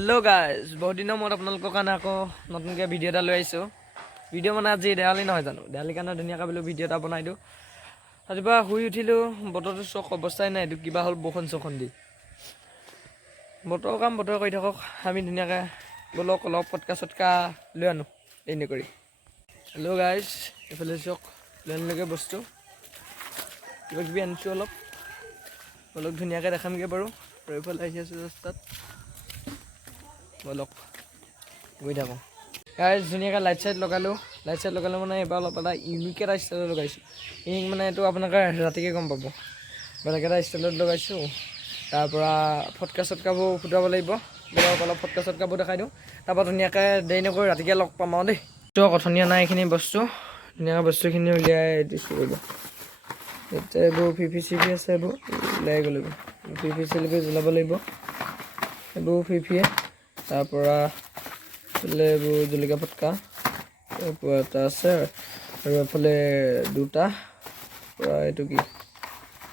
Hello guys, बहुत दिनों मोर আপোনালোকৰ কাৰণে আকৌ নতুনকৈ ভিডিঅ' এটা লৈ আহিছোঁ। ভিডিঅ' মানে আজি দেৱালী নহয় জানো, দেৱালীৰ কাৰণে ধুনীয়াকৈ বোলো ভিডিঅ' এটা বনাই দিওঁ। ৰাতিপুৱা শুই উঠিলোঁ, বতৰটো চক অৱস্থাই নাই, এইটো কিবা হ'ল বৰষুণ দি। বতৰ কাম বতৰ কৰি থাকক, আমি ধুনীয়াকৈ বলক অলপ ফটকা চটকা লৈ আনো এনে কৰি। হেল্ল' গাইজ, এইফালে চাওক লৈ আনিলোগৈ বস্তু, কিবা কিবি আনিছোঁ অলপ ধুনীয়াকৈ দেখামগৈ বাৰু। আৰু এইফালে আহি আছোঁ ৰাস্তাত, বলক গৈ থাকোঁ। গাইজ ধুনীয়াকৈ লাইট চাইট লগালোঁ মানে এইবাৰ অলপ এটা ইউনিক এটা ষ্টাইলত লগাইছোঁ। ইউনিক মানে এইটো আপোনালোকে ৰাতিকৈ গম পাব, বেলেগ এটা ষ্টাইলত লগাইছোঁ। তাৰপৰা ফটকা চটকাবোৰ ফুটাব লাগিব, বলক অলপ ফটকা চটকাবোৰ দেখাই দিওঁ। তাৰপৰা ধুনীয়াকৈ দেৰি নকৰি ৰাতিকৈ লগ পাম আৰু দেই। কথনীয়া নাই এইখিনি বস্তু, ধুনীয়াকৈ বস্তুখিনি উলিয়াই দিছোঁ ৰ'ব। এতিয়া এইবোৰ ফিফি চিফি আছে, এইবোৰ উলিয়াই গ'ল, ফিফি চিফি জ্বলাব লাগিব, এইবোৰ ফিফিয়ে। তাৰপৰা এইবোৰ জলকীয়া ফটকা এটা আছে, আৰু এফালে দুটা, এইটো কি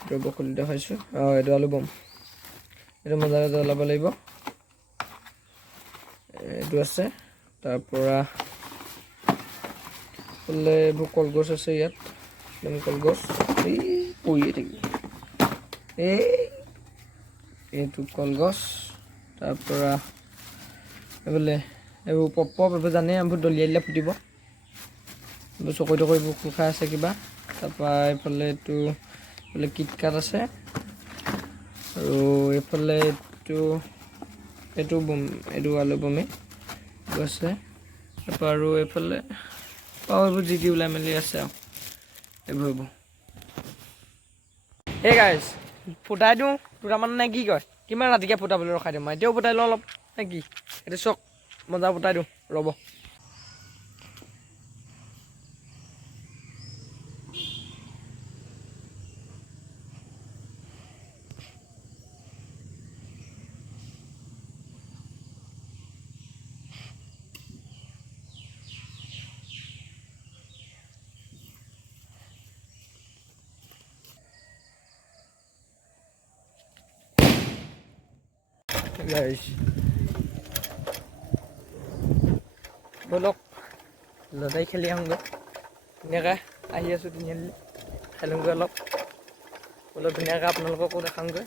দ্ৰব্য খুলি দেখাইছোঁ, এইটো আলু বম, এইটো মজাকৈ জ্বলাব লাগিব, এইটো আছে। তাৰপৰা এইফালে এইবোৰ কলগছ আছে, ইয়াত একদম কলগছ পৰিয়ে থাকিব, এইটো কলগছ। তাৰপৰা এইফালে এইবোৰ পপ এইবোৰ জানেই, এইবোৰ দলিয়াই দিলে ফুটিব, এইবোৰ চকৰি তকৰি এইবোৰ খোল খাই আছে কিবা। তাৰপৰা এইফালে এইফালে কিটকাট আছে, আৰু এইফালে এইটো বম, এইটো আলু বমেই এইটো আছে। তাৰপৰা আৰু এইফালে এইবোৰ যি ওলাই মেলি আছে আৰু এইবোৰ এই গাইজ ফুটাই দিওঁ দুটামান নে কি কয়, কিমান ৰাতিকৈ ফুটাবলৈ ৰখাই দিওঁ, মই এতিয়াও ফুটাই লওঁ অলপ নে কি, এইটো চক মজা ফুটাই দিওঁ ৰ'ব। গাইজ বলক লদাই খেলি আহোঁগৈ, ধুনীয়াকৈ আহি আছোঁ তিনিআলি, খেলোঁগৈ অলপ, বলক ধুনীয়াকৈ আপোনালোককো দেখাওঁগৈ।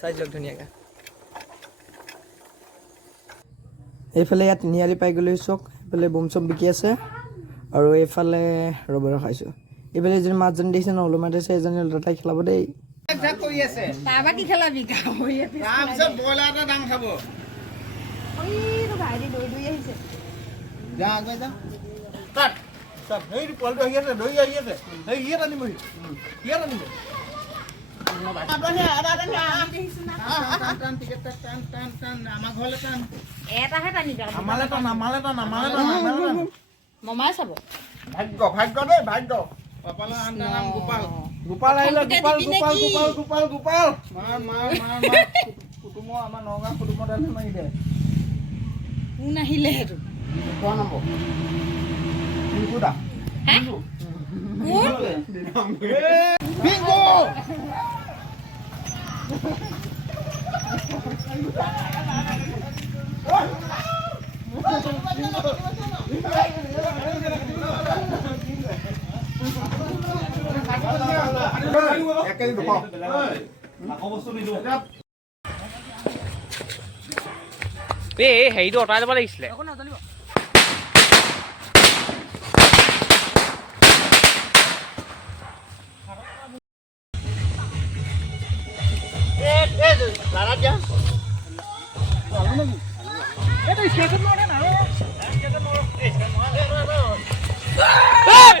চাই যাওক ধুনীয়াকৈ। এইফালে ইয়াত তিনিআলি পাই গ'লোঁ চক, এইফালে বম চম বিকি আছে, আৰু এইফালে ৰবৰ খাইছোঁ। এইফালে এজনী মাছজনী দেখিছে ন, ওলমাই থৈছে, এজনী লতাই খেলাব দেই। মমাই চাব ভাগ্য ভাগ্য দেই, ভাগ্য। গোপাল আহিলে, গোপাল কুটুমৰ, আমাৰ নগাঁও কুটুমৰ দালি মাৰি দে। কোন আহিলে সেইটো হেৰিটো অঁতৰাই ল'ব লাগিছিলে।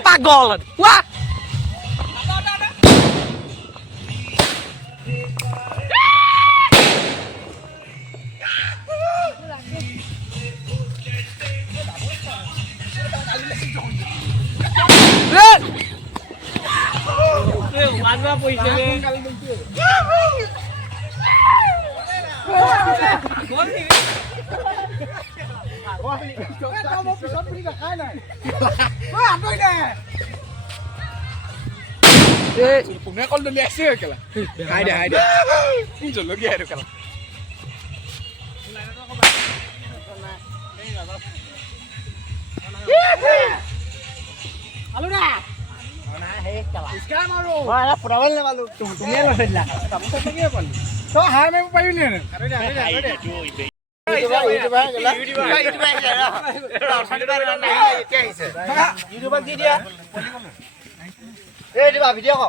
পাগল কোনে কল দলি আছে কেলা হাই দে জলকীয়া আৰু কেলা আলু দা ইস্কাম আৰু মই এটা ফুটাবল নেপালো তুমিয়ে লৈ দিলা তামোল লাগিয়ে পালি তই হাৰ মাৰিব পাৰিলি নে ইউটিউবত দি দিয়া এই দিবা ভিডিঅ' ক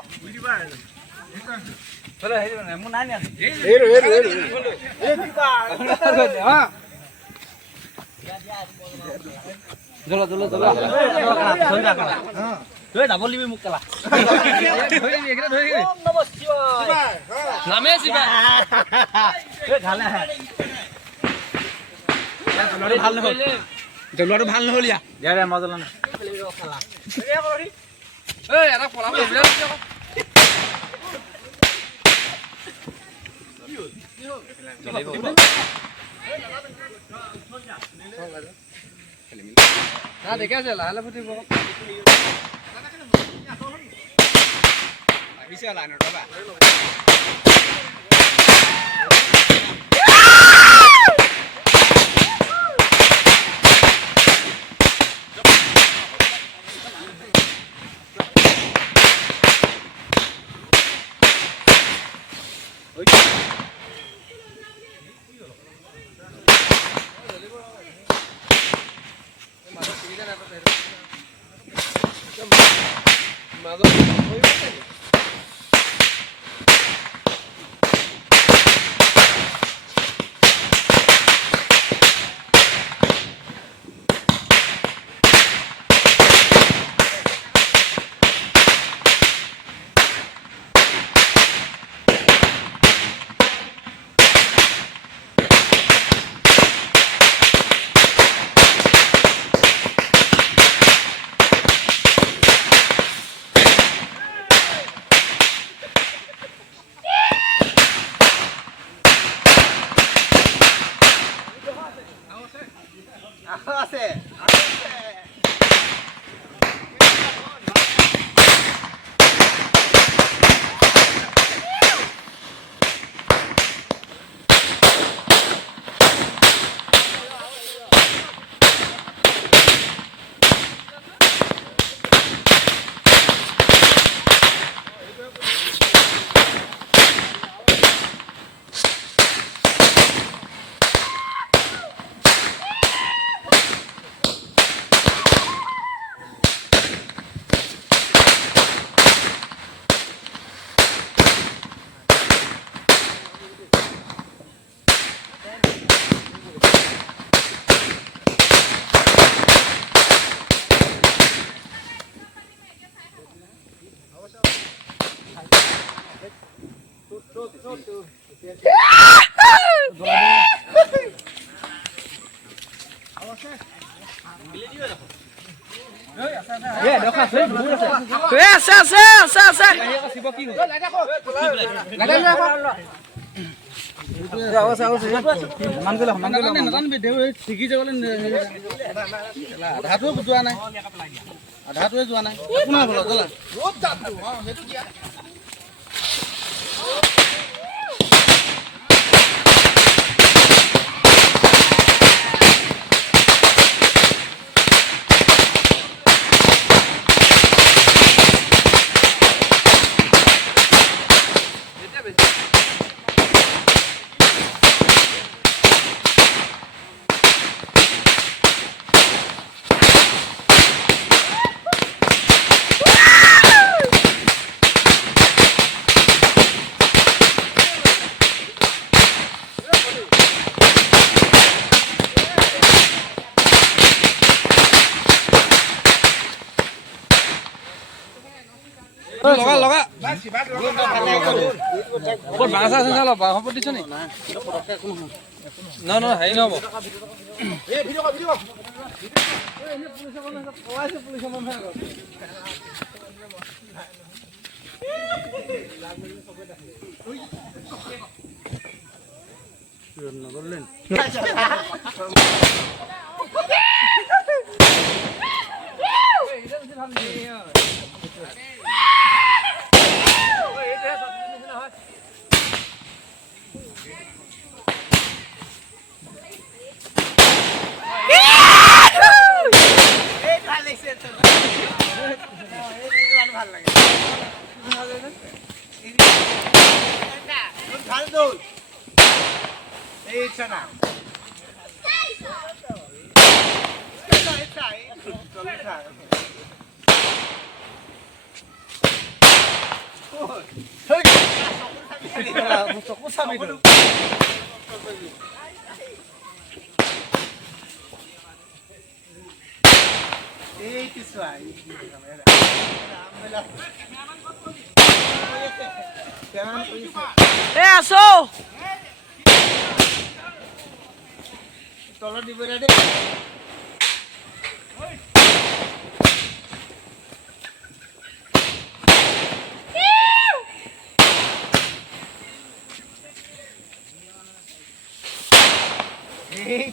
চলো হেৰি মানে মোৰ নাই নে এৰো এই দিবা হা জলা তই ডাবল দিবি মোক কেলা ধৰি একেটা ধৰি নামে শিবা এই ঢালে জলুৱাটো ভাল নহ'ল ইয়া দে মই জলা নাই এই এটা পলাম না দেখে আছে লাহে ফুটিব আহিছে লাইনৰ ৰবা আধাটোৱে যোৱা নাই একো নহয় বল চলা লগা বাঁচা আছে অলপ হ'ব দিছ নি ন হেৰি নহ'ব ভাল দৌল এই চানা চকু চাবি এই কিছু এ আছো তলত দিব দে এই